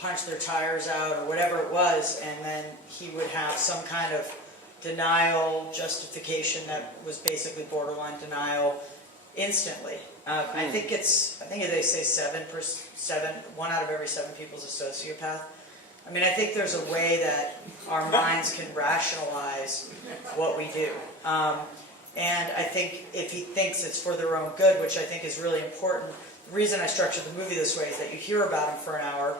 punch their tires out or whatever it was, and then he would have some kind of denial, justification that was basically borderline denial instantly. I think they say 1 out of every 7 people is a sociopath. I mean, I think there's a way that our minds can rationalize what we do. And I think if he thinks it's for their own good, which I think is really important, the reason I structured the movie this way is that you hear about him for an hour,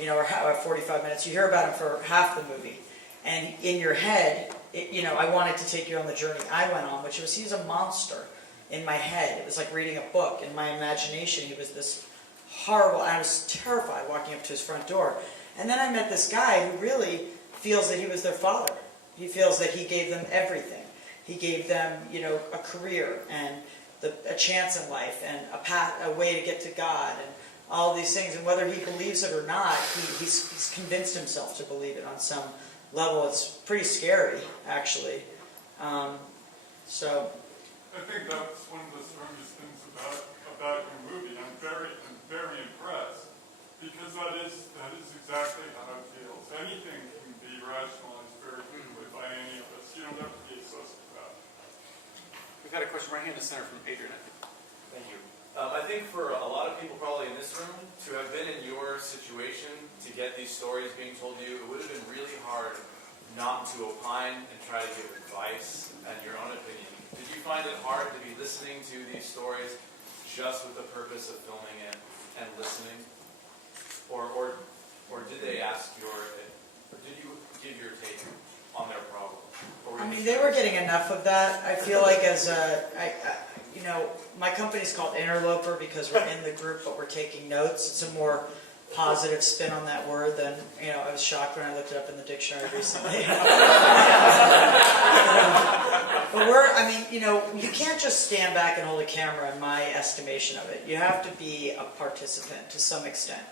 or 45 minutes, you hear about him for half the movie. And in your head, I wanted to take you on the journey I went on, which was he was a monster in my head. It was like reading a book. In my imagination, he was this horrible, I was terrified walking up to his front door. And then I met this guy who really feels that he was their father. He feels that he gave them everything. He gave them, a career and a chance in life and a way to get to God and all these things. And whether he believes it or not, he's convinced himself to believe it on some level. It's pretty scary, actually. So. I think that's one of the strongest things about your movie. I'm very impressed because that is exactly how it feels. Anything can be rationalized very quickly by any of us. You don't have to be a sociopath. We've got a question right here in the center from Adrian. Thank you. I think for a lot of people probably in this room, to have been in your situation, to get these stories being told to you, it would have been really hard not to opine and try to give advice and your own opinion. Did you find it hard to be listening to these stories just with the purpose of filming it and listening? Or did they ask or did you give your take on their problem? I mean, they were getting enough of that. I feel like my company's called Interloper because we're in the group, but we're taking notes. It's a more positive spin on that word than, I was shocked when I looked it up in the dictionary recently. But you can't just stand back and hold a camera in my estimation of it. You have to be a participant to some extent.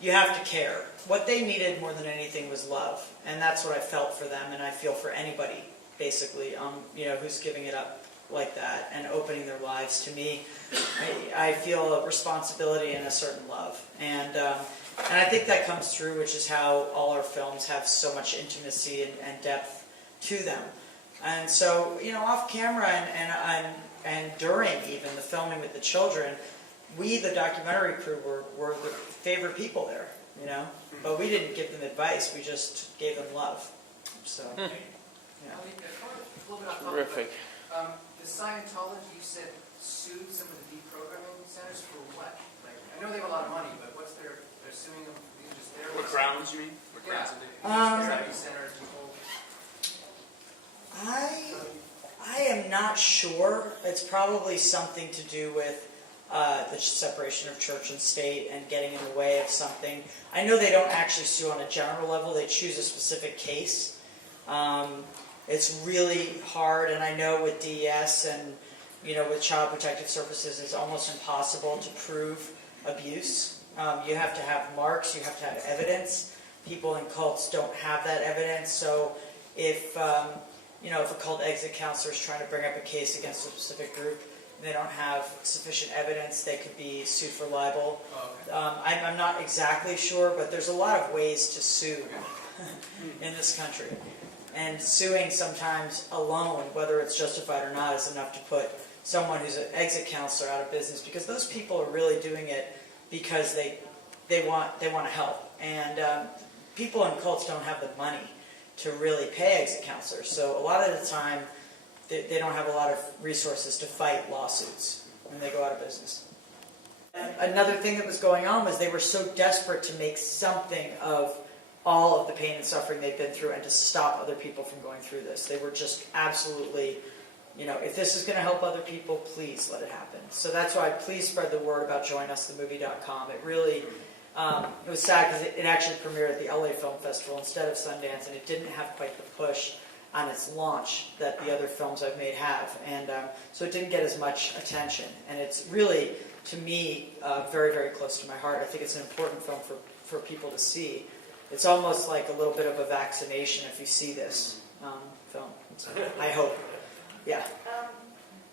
You have to care. What they needed more than anything was love. And that's what I felt for them, and I feel for anybody, basically, who's giving it up like that and opening their lives to me. I feel a responsibility and a certain love. And I think that comes through, which is how all our films have so much intimacy and depth to them. And so, off camera and during even the filming with the children, we, the documentary crew, were the favorite people there, But we didn't give them advice, we just gave them love. So, yeah. A little bit off Terrific. topic. The Scientology, you said, sued some of the deprogramming centers for what? I know they have a lot of money, but they're suing them for just their... What grounds you mean? What grounds did therapy centers, people... I am not sure. It's probably something to do with the separation of church and state and getting in the way of something. I know they don't actually sue on a general level. They choose a specific case. It's really hard, and I know with DES and with Child Protective Services, it's almost impossible to prove abuse. You have to have marks. You have to have evidence. People in cults don't have that evidence. So if if a cult exit counselor is trying to bring up a case against a specific group, and they don't have sufficient evidence, they could be sued for libel. Oh, okay. I'm not exactly sure, but there's a lot of ways to sue in this country. And suing sometimes alone, whether it's justified or not, is enough to put someone who's an exit counselor out of business, because those people are really doing it because they want to help. And people in cults don't have the money to really pay exit counselors. So a lot of the time, they don't have a lot of resources to fight lawsuits when they go out of business. And another thing that was going on was they were so desperate to make something of all of the pain and suffering they've been through and to stop other people from going through this. They were just absolutely, if this is going to help other people, please let it happen. So that's why please spread the word about joinusthemovie.com. It really, it was sad because it actually premiered at the LA Film Festival instead of Sundance, and it didn't have quite the push on its launch that the other films I've made have. And so it didn't get as much attention. And it's really, to me, very, very close to my heart. I think it's an important film for people to see. It's almost like a little bit of a vaccination if you see this film. I hope. Yeah.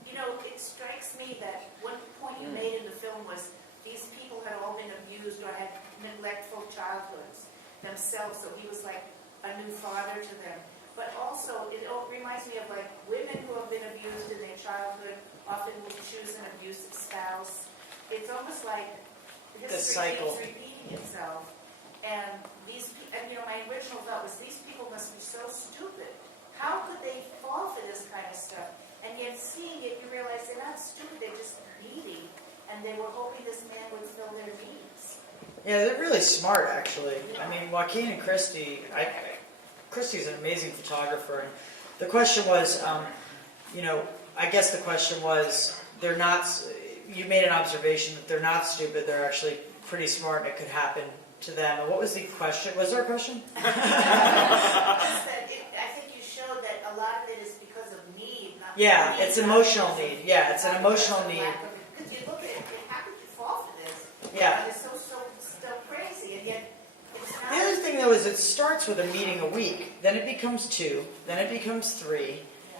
It strikes me that one point you made in the film was these people had all been abused or had neglectful child childhoods themselves. So he was like a new father to them. But also, it reminds me of like women who have been abused in their childhood often will choose an abusive spouse. It's almost like history cycle. keeps repeating itself. And my original thought was these people must be so stupid. How could they fall for this kind of stuff? And yet seeing it, you realize they're not stupid, they're just needy. And they were hoping this man would fill their needs. Yeah, they're really smart, actually. I mean, Joaquin and Christy, Christy's an amazing photographer. And the question was, I guess the question was, they're not, you made an observation that they're not stupid, they're actually pretty smart and it could happen to them. And what was the question? Was there a question? I think you showed that a lot of it is because of need, not Yeah, need, it's not emotional because of- need. Yeah, it's an not emotional because of need. lack of it. Because you look at it, how could you fall for this? Yeah. It's so crazy, and yet it's not. The other thing, though, is it starts with a meeting a week, then it becomes 2, then it becomes 3.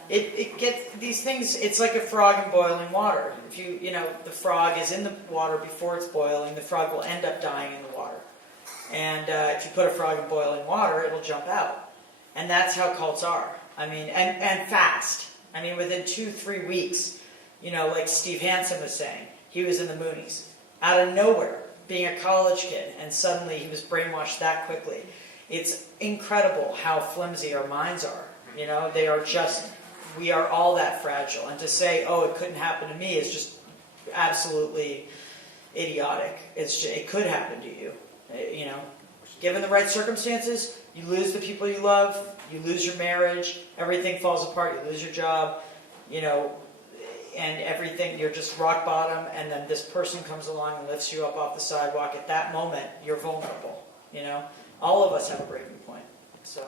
It gets these things. It's like a frog in boiling water. If the frog is in the water before it's boiling, the frog will end up dying in the water. And if you put a frog in boiling water, it'll jump out. And that's how cults are. I mean, and fast. I mean, within 2-3 weeks, like Steve Hansen was saying, he was in the Moonies, out of nowhere, being a college kid, and suddenly he was brainwashed that quickly. It's incredible how flimsy our minds are. They are just. We are all that fragile, and to say, "Oh, it couldn't happen to me," is just absolutely idiotic. It could happen to you. Given the right circumstances, you lose the people you love, you lose your marriage, everything falls apart, you lose your job, and everything, you're just rock bottom, and then this person comes along and lifts you up off the sidewalk. At that moment, you're vulnerable. All of us have a breaking point. So.